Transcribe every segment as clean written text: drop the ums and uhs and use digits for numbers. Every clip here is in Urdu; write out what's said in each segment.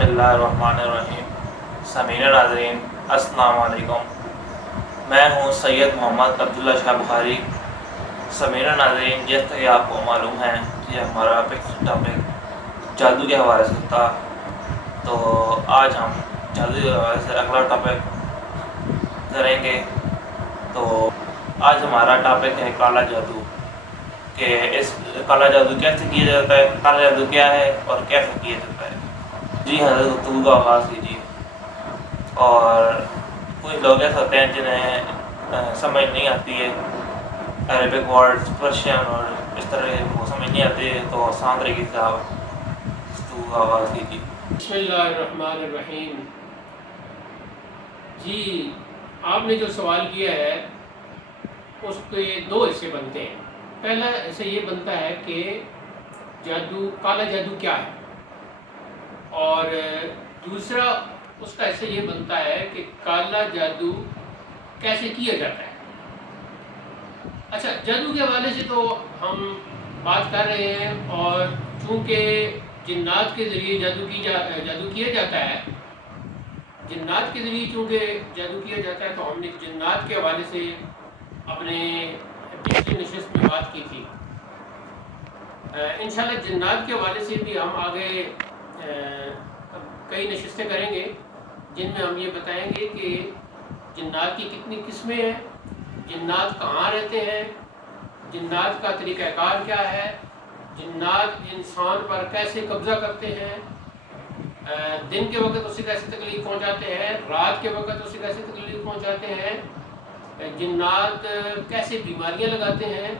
بسم اللہ الرحمن الرحیم۔ سامعین ناظرین السلام علیکم، میں ہوں سید محمد عبداللہ شاہ بخاری۔ سامعین ناظرین، جیسا کہ آپ کو معلوم ہے کہ ہمارا ٹاپک جادو کے حوالے سے تھا، تو آج ہم جادو کے حوالے سے اگلا ٹاپک کریں گے۔ تو آج ہمارا ٹاپک ہے کالا جادو، کہ اس کالا جادو کیسے کیا جاتا ہے، کالا جادو کیا ہے اور کیسے کیا جاتا ہے۔ جی حضرت گفتگو کا آغاز کیجیے۔ اور کچھ لوگ ایسے ہوتے ہیں جنہیں سمجھ نہیں آتی ہے عربک ورڈز، پرشین اور اس طرح وہ سمجھ نہیں آتی ہے، تو آسان طریقے سے آپ گفتگو کا آغاز کیجیے۔ بسم اللہ الرحمن الرحیم۔ جی، آپ نے جو سوال کیا ہے اس کے دو حصے بنتے ہیں۔ پہلا حصہ یہ بنتا ہے کہ جادو، کالا جادو کیا ہے، اور دوسرا اس کا حصہ یہ بنتا ہے کہ کالا جادو کیسے کیا جاتا ہے۔ اچھا، جادو کے حوالے سے تو ہم بات کر رہے ہیں، اور چونکہ جنات کے ذریعے جادو کیا جاتا ہے، جنات کے ذریعے چونکہ جادو کیا جاتا ہے، تو ہم نے جنات کے حوالے سے اپنے پچھلی نشست میں بات کی تھی۔ انشاءاللہ جنات کے حوالے سے بھی ہم آگے کئی نشستیں کریں گے، جن میں ہم یہ بتائیں گے کہ جنات کی کتنی قسمیں ہیں، جنات کہاں رہتے ہیں، جنات کا طریقہ کار کیا ہے، جنات انسان پر کیسے قبضہ کرتے ہیں، دن کے وقت اسے کیسے تکلیف پہنچاتے ہیں، رات کے وقت اسے کیسے تکلیف پہنچاتے ہیں، جنات کیسے بیماریاں لگاتے ہیں،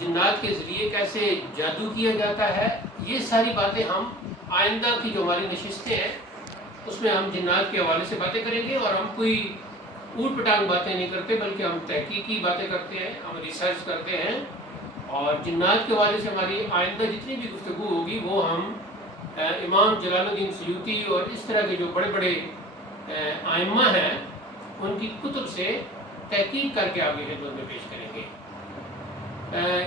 جنات کے ذریعے کیسے جادو کیا جاتا ہے۔ یہ ساری باتیں ہم آئندہ کی جو ہماری نشستیں ہیں اس میں ہم جنات کے حوالے سے باتیں کریں گے، اور ہم کوئی اوٹ پٹانگ باتیں نہیں کرتے، بلکہ ہم تحقیقی باتیں کرتے ہیں، ہم ریسرچ کرتے ہیں، اور جنات کے حوالے سے ہماری آئندہ جتنی بھی گفتگو ہوگی وہ ہم امام جلال الدین سیوطی اور اس طرح کے جو بڑے بڑے ائمہ ہیں ان کی کتب سے تحقیق کر کے آگے خدمت میں پیش کریں گے۔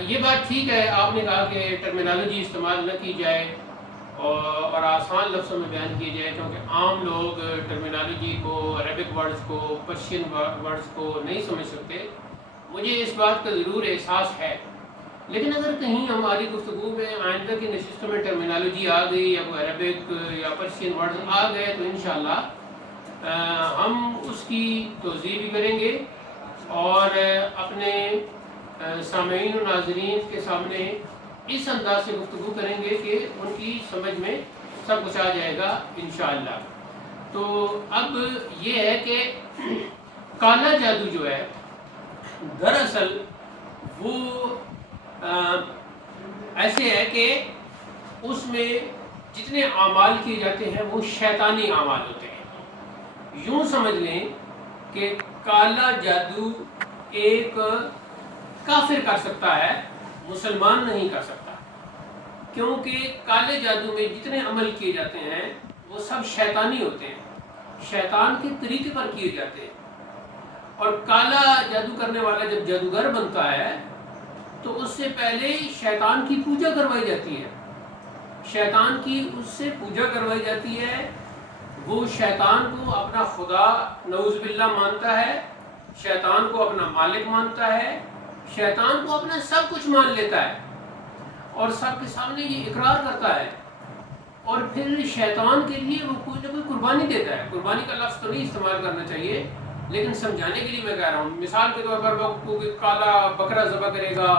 یہ بات ٹھیک ہے، آپ نے کہا کہ ٹرمینالوجی استعمال نہ کی جائے اور آسان لفظوں میں بیان کیے جائے، کیونکہ عام لوگ ٹرمینالوجی کو، عربک ورڈز کو، پرشین ورڈز کو نہیں سمجھ سکتے۔ مجھے اس بات کا ضرور احساس ہے، لیکن اگر کہیں ہماری گفتگو میں آئندہ کی نشستوں میں ٹرمینالوجی آ گئی، یا کوئی عربک یا پرشین ورڈز آ گئے، تو انشاءاللہ ہم اس کی توضیح بھی کریں گے، اور اپنے سامعین و ناظرین کے سامنے اس انداز سے گفتگو کریں گے کہ ان کی سمجھ میں سب کچھ آ جائے گا انشاءاللہ۔ تو اب یہ ہے کہ کالا جادو جو ہے، دراصل وہ ایسے ہے کہ اس میں جتنے اعمال کیے جاتے ہیں وہ شیطانی اعمال ہوتے ہیں۔ یوں سمجھ لیں کہ کالا جادو ایک کافر کر سکتا ہے، مسلمان نہیں کر سکتا، کیونکہ کالے جادو میں جتنے عمل کیے جاتے ہیں وہ سب شیطانی ہوتے ہیں، شیطان کے طریقے پر کیے جاتے ہیں۔ اور کالا جادو کرنے والا جب جادوگر بنتا ہے تو اس سے پہلے شیطان کی پوجا کروائی جاتی ہے، شیطان کی اس سے پوجا کروائی جاتی ہے، وہ شیطان کو اپنا خدا نعوذ باللہ مانتا ہے، شیطان کو اپنا مالک مانتا ہے، شیطان کو اپنا سب کچھ مان لیتا ہے، اور سب کے سامنے یہ اقرار کرتا ہے، اور پھر شیطان کے لیے وہ کوئی نہ کوئی قربانی دیتا ہے۔ قربانی کا لفظ تو نہیں استعمال کرنا چاہیے، لیکن سمجھانے کے لیے میں کہہ رہا ہوں، مثال کے طور پر وہ کوئی کالا بکرا ذبح کرے گا،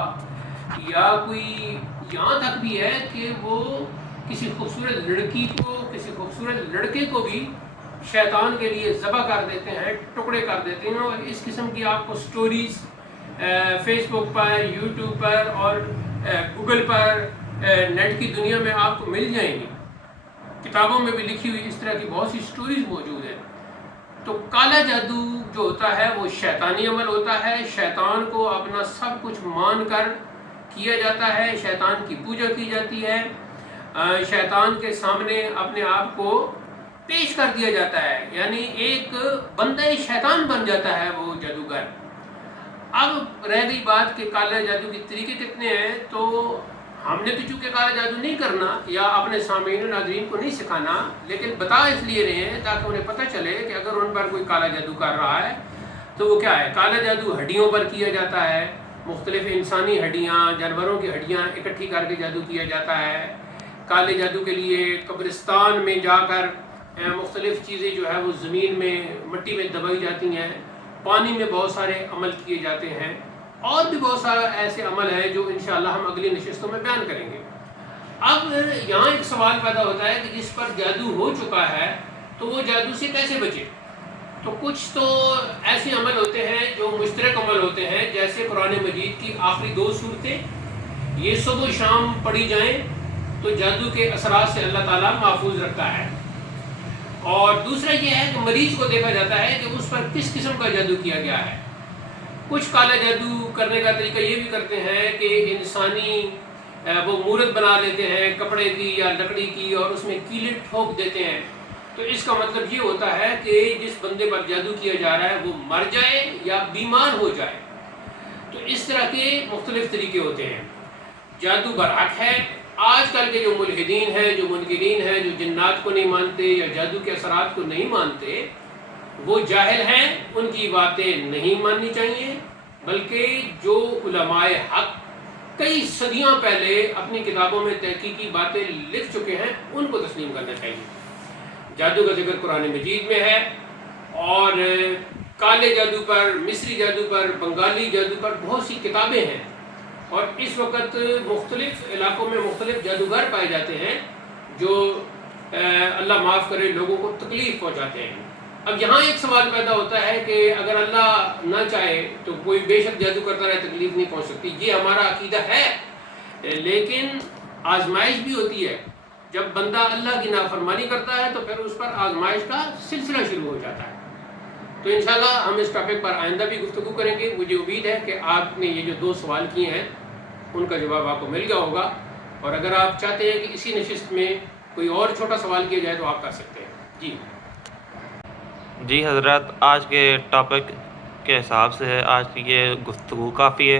یا کوئی یہاں تک بھی ہے کہ وہ کسی خوبصورت لڑکی کو، کسی خوبصورت لڑکے کو بھی شیطان کے لیے ذبح کر دیتے ہیں، ٹکڑے کر دیتے ہیں، اور اس قسم کی آپ کو سٹوریز فیس بک پر، یوٹیوب پر اور گوگل پر، نیٹ کی دنیا میں آپ کو مل جائیں گی، کتابوں میں بھی لکھی ہوئی اس طرح کی بہت سی سٹوریز موجود ہیں۔ تو کالا جادو جو ہوتا ہے وہ شیطانی عمل ہوتا ہے، شیطان کو اپنا سب کچھ مان کر کیا جاتا ہے، شیطان کی پوجا کی جاتی ہے، شیطان کے سامنے اپنے آپ کو پیش کر دیا جاتا ہے، یعنی ایک بندہ شیطان بن جاتا ہے وہ جادوگر۔ اب رہ گئی بات کہ کالا جادو کے طریقے کتنے ہیں، تو ہم نے تو چونکہ کالا جادو نہیں کرنا یا اپنے سامعین و ناظرین کو نہیں سکھانا، لیکن بتا اس لیے رہے ہیں تاکہ انہیں پتہ چلے کہ اگر ان پر کوئی کالا جادو کر رہا ہے تو وہ کیا ہے۔ کالا جادو ہڈیوں پر کیا جاتا ہے، مختلف انسانی ہڈیاں، جانوروں کی ہڈیاں اکٹھی کر کے جادو کیا جاتا ہے۔ کالے جادو کے لیے قبرستان میں جا کر مختلف چیزیں جو ہے وہ زمین میں مٹی میں دبائی جاتی ہیں، پانی میں بہت سارے عمل کیے جاتے ہیں، اور بھی بہت سارے ایسے عمل ہیں جو انشاءاللہ ہم اگلی نشستوں میں بیان کریں گے۔ اب یہاں ایک سوال پیدا ہوتا ہے کہ جس پر جادو ہو چکا ہے تو وہ جادو سے کیسے بچے؟ تو کچھ تو ایسے عمل ہوتے ہیں جو مشترک عمل ہوتے ہیں، جیسے قرآن مجید کی آخری 2 سورتیں یہ صبح و شام پڑھی جائیں تو جادو کے اثرات سے اللہ تعالیٰ محفوظ رکھتا ہے۔ اور دوسرا یہ ہے کہ مریض کو دیکھا جاتا ہے کہ اس پر کس قسم کا جادو کیا گیا ہے۔ کچھ کالا جادو کرنے کا طریقہ یہ بھی کرتے ہیں کہ انسانی وہ مورت بنا لیتے ہیں کپڑے کی یا لکڑی کی اور اس میں کیلیں ٹھوک دیتے ہیں، تو اس کا مطلب یہ ہوتا ہے کہ جس بندے پر جادو کیا جا رہا ہے وہ مر جائے یا بیمار ہو جائے۔ تو اس طرح کے مختلف طریقے ہوتے ہیں۔ جادو برحق ہے۔ آج کل کے جو ملحدین ہیں، جو منکرین ہیں، جو جنات کو نہیں مانتے یا جادو کے اثرات کو نہیں مانتے، وہ جاہل ہیں، ان کی باتیں نہیں ماننی چاہیے، بلکہ جو علماء حق کئی صدیاں پہلے اپنی کتابوں میں تحقیقی باتیں لکھ چکے ہیں ان کو تسلیم کرنا چاہیے۔ جادو کا ذکر قرآن مجید میں ہے، اور کالے جادو پر، مصری جادو پر، بنگالی جادو پر بہت سی کتابیں ہیں، اور اس وقت مختلف علاقوں میں مختلف جادوگر پائے جاتے ہیں جو اللہ معاف کرے لوگوں کو تکلیف پہنچاتے ہیں۔ اب یہاں ایک سوال پیدا ہوتا ہے کہ اگر اللہ نہ چاہے تو کوئی بے شک جادو کرتا رہے تکلیف نہیں پہنچ سکتی، یہ ہمارا عقیدہ ہے، لیکن آزمائش بھی ہوتی ہے۔ جب بندہ اللہ کی نافرمانی کرتا ہے تو پھر اس پر آزمائش کا سلسلہ شروع ہو جاتا ہے۔ تو انشاءاللہ ہم اس ٹاپک پر آئندہ بھی گفتگو کریں گے۔ مجھے امید ہے کہ آپ نے یہ جو 2 سوال کیے ہیں ان کا جواب آپ کو مل گیا ہوگا، اور اگر آپ چاہتے ہیں کہ اسی نشست میں کوئی اور چھوٹا سوال کیا جائے تو آپ کر سکتے ہیں۔ جی حضرات، آج کے ٹاپک کے حساب سے آج کی یہ گفتگو کافی ہے۔